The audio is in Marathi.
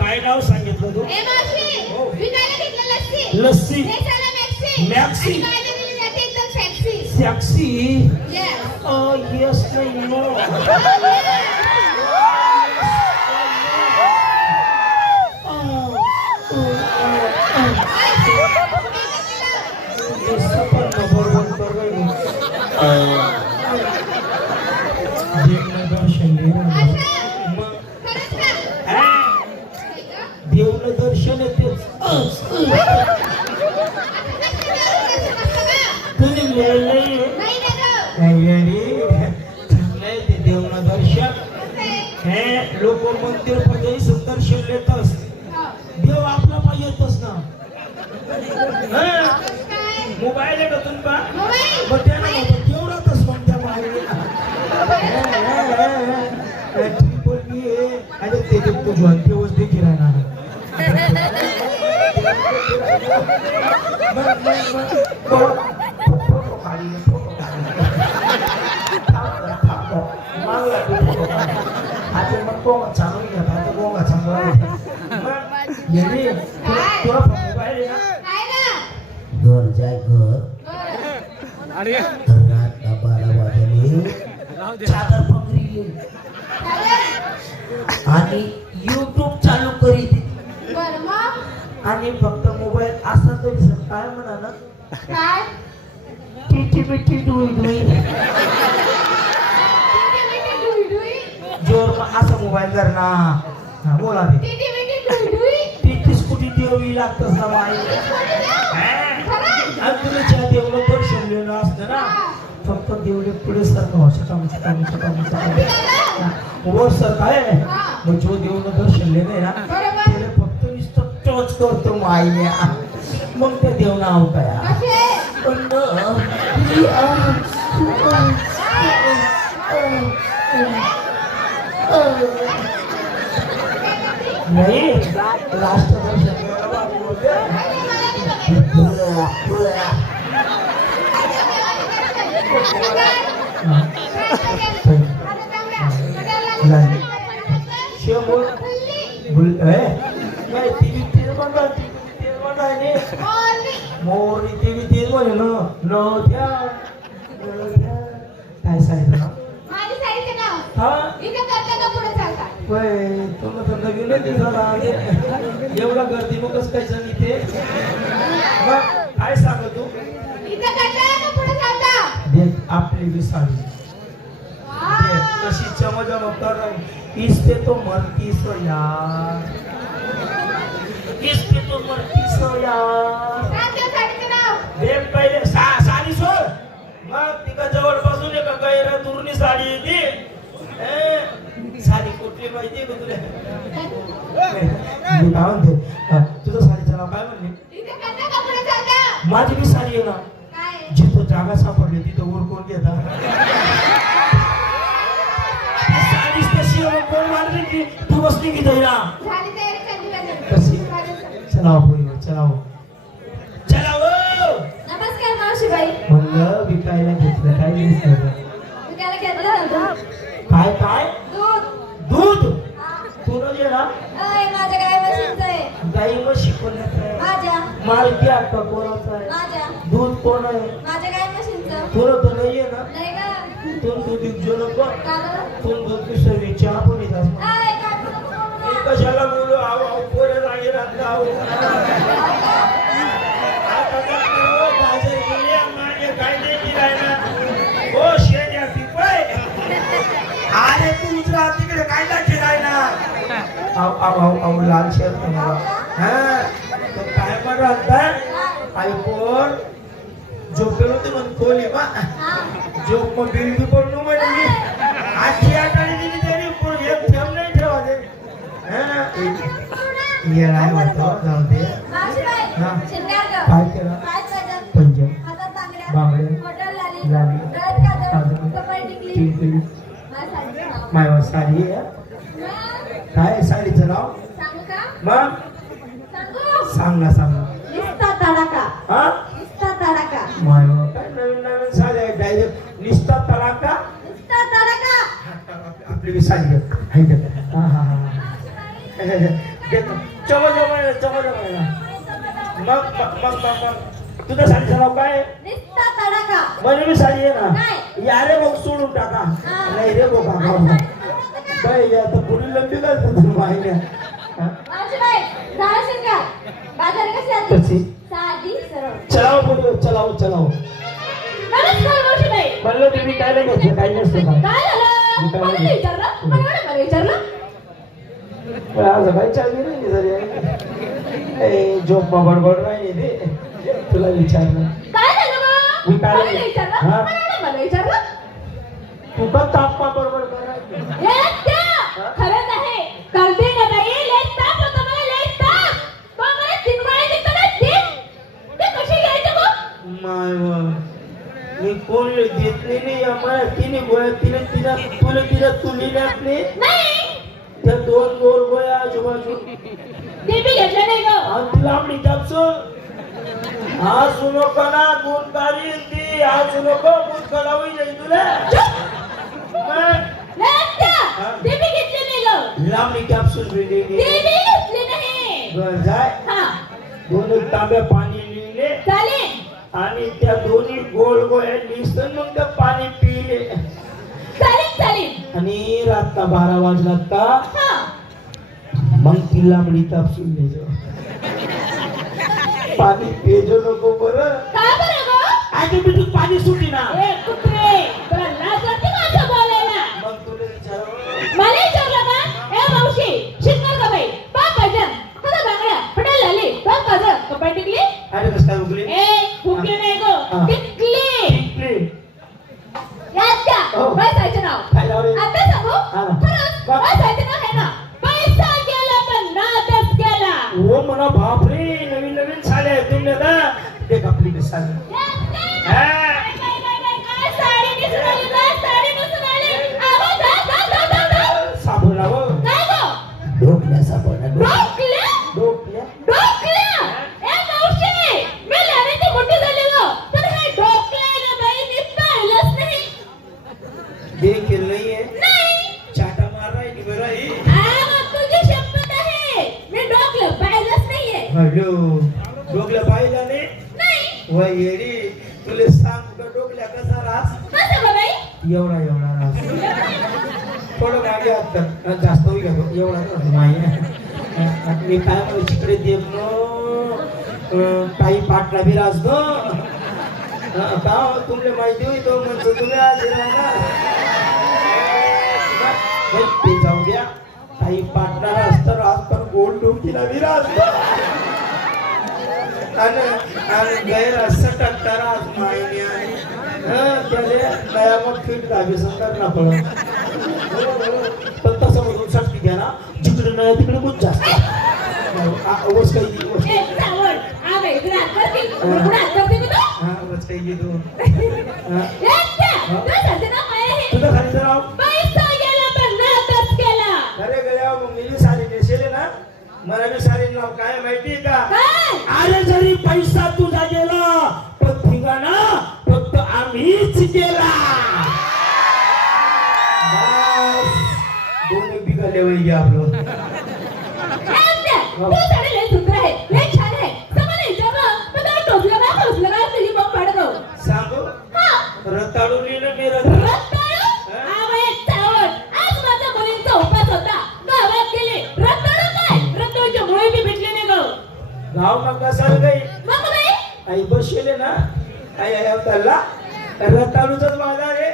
काय नाव सांगितलं तू? Lassi maxi sexy yes no देवलं दर्शन तेच तुम्ही ते देवलं दर्शन हे लोक मंदिर मध्ये दर्शन येतच देव आपला पाहिजे येतच ना मोबाईल आहे का तुमचा तेवढाच मग त्या देखील राहणार चालून घ्या गोंगा चांगला तुला मोबाईल आहे ना घर जाय घर रात 12 वाजले चादर पगडी आणि YouTube चालू करीत आणि फक्त मोबाईल असा तरी काय म्हणाला काय टिटी पिटी डुई डुई जोर असा मोबाईल जर ना बोला रे टिटी स्कूटी देवी लागतच ना माई आणि तुला ज्या देवलं दर्शन लिहिलं असतं ना फक्त देवले पुढे सारखं वर सारखं आहे मग जो देवलं दर्शन लिहिलंय ना त्याला फक्त नुसतं टच करतो माईने मग त्या देव नाव काय नाही राष्ट्रदर्शन मोरी देवी तेज म्हणे ना काय सांगितलं एवढा गर्दी मग कसं काय सांग इथे काय सांग तू आपली बी साडी कशी चमचमक कर इससे तो मरती सो यार इससे तो मरती सो यार देख पहिले साडी सोड मग तिका जवळ बसून एका गैरा दुरणी साडी येते साडी कुठली माहिती का तुला मी काय म्हणते तुझं साडीचं नाव काय म्हणले माझी बी साडी आहे ना जिथं जागा सापडली तिथं उरकून घेता साडीच तशी कोण मारली की तू बसली की जाईना कशी चला चला चला नमस्कार मावशीबाई म्हणलं विकायला घेतलं काय विकायला घेतलं काय काय दूध दूध तुला जे ना माझ्या गाय म्हशीचं आहे गाई म्हशी कोणाचं आहे माझ्या मालकी आता कोणाचं आहे माझ्या दूध कोण आहे माझ्या गाय म्हशीचं तुला तर नाहीये ना नाही का तू दूध विकजो नको का तू दूध कसं चहा पण येतात कशाला बोलू आव पोरे रांगे राहता अरे तू उतरा तिकडे काय लागते ना लाल शेर तुम्हाला काय म्हणता आई पोर झोपेल होते म्हण खोली बा झोप मग बिलबी पडलो म्हणजे आजची आठाडी दिली तरी एक ठेव नाही ठेवा दे येणार म्हणतो जाऊ दे काय केलं पंजाब बांगडे लाली मायवा साडी काय साडीचं नाव मग सांग ना मायवा काय नवीन नवीन साड्या डायरेक्ट निस्ता तडाका आपली की साडी घे हाय घे हा हा हा चमच मग तुझं साडीचं नाव काय आहे? निस्ता तडाखा. माझी बी साडी आहे ना नाही. या रे भाऊ सोडून टाका हा. नाही रे भाऊ काका काय आता पुढील लंबी काय तुम्ही माहिती मावशीबाई, जाशील का? बाजार कशी असते? कशी? साधी, सरळ. चलाव बोलू चलाव नमस्कार मावशीबाई. म्हणलं तुम्ही काय नाही घ्यायचं काही नसतं का काय झालं? मी काय मला नाही. विचारलं? मला विचारलं? आज काही चालली नाही झाली झोप बडबड नाही ते तुला विचारलं काय झालं गं? मी काय मला नाही. विचारलं? हा. मला विचारलं? तू पण तापमा बडबड करायची लेत्या! खरंच आहे. कळते ना बाई, लेत ताप होतो मला, लेत ताप. तो मला तीन गोळ्या देतो ना, तीन. ते कशी घ्यायचे गं? मी कोण देत नाही आम्हाला तिने गोळ्या तिला तुली नाही नाही. त्या दोन गोल गोळ्या आजूबाजू ते बी घेतलं नाही गं. आणि तिला आपली कापसून आज सुनो कना गुण कारी ती आज सुनो को गुण कलावी जाई तुला लेत्या! हा. ते बी घेतले नाही गं. लांबी कॅप्सूल ते बी घेतले नाही. बर जाय हा, दोन तांब्या पाणी लिहिले चालेल. आणि त्या दोन्ही गोल गोळ्या लिहिसन मग त्या पाणी पिले चालेल. आणि रात्र 12 वाजला का हा. मग ती लांबडी कापसून द्यायचं पाणी पेजो नको बरं काय बरं गं? ऑटोमॅटिक पाणी सुटी ना ए, कुत्रे, तुला लाज वाटते का असं बोलायला? मग तुला विचार मला विचारलं का? ए मावशी, शिकणार का बाई? पाप भजन, कसा बांगड्या, फटायला आली, दोन काजळ, कपाळ टिकली? अरे कसं काय उगली ए, फुगली नाही गं, हा. टिकली. याद द्या, हो. काय जायचं नाव? काय लावले आता सांगू? हा. खरंच, काय जायचं नाव आहे ना? पैसा गेला पण नादच गेला. ओ म्हणा बापरे नवीन साड्या आहेत तुम्ही ना देख आपली कशी साडी याद द्या. हा. काय साडी नेसून आली, काय साडी नेसून आली? आहो, जा. साबण लाव काय गं? डोकल्या साबण डोकल्या? डोकल्या डोकल्या? ए मावशी, मी लहानाची मोठी झाली गं. पण हे डोकल्या आहे ना बाई, मी पाहिलंच नाही. देखील नाहीये नाही. चाटा मार राहिली बरं आई मग तुझी शपथ आहे. मी डोकलं पाहिलंच नाहीये. हॅलो डोकल्या पाहिला नाही नाही. वय येडी तुला सांग का डोकल्या कसा रास कसं गं बाई? एवढा रास थोडं मागे आता जास्त होईल का एवढा रास माही मी काय म्हणू तिकडे देव काही पाटला बी रास का तुमले माहिती होई तो म्हणतो तुम्ही आज ते जाऊ द्या काही पाटणारा असतं रास पण गोल डोकीला बी रास आणि गैर असं टाकता रास माहिती त्याला नया मग फिट धाबी संकार ना पडत पण तसं म्हणून साठी घ्या ना जिकडे नाही तिकडे खूप जास्त वस काही ए, चावड. आ बाई, तुला हात करते. तुला हात करते मी तो? हा वस काही घेतो ए, त्या, तुला सांगते ना काय आहे? तुझं खाली राव पैसा गेला पण नादच गेला. अरे गया मग मी बी साडी नेसेल ना मला बी साडी नाव काय माहिती का काय? अरे जरी पैसा तुझा गेला पण ठिकाणा फक्त आम्हीच गेला बस दोन्ही बिघडले वैगे आपलं ए, त्या, तुला साडी लय सुंदर आहे, लय छान आहे. तर मला विचारलं, तर त्याला टोचलं काय, टोचलं काय, तुझी मग पाडत हो. सांगू हा. रताळू लिहिलं मी रताळू? आ बाई, चावड. आज माझ्या मुलींचा उपास होता. गावात गेले. रताळू काय? रताळूची मुळे बी भेटली नाही गं. गाव नका सांग गई मग बाई, आई बसले ना आई आई अवतारला रताळूचाच बाजार आहे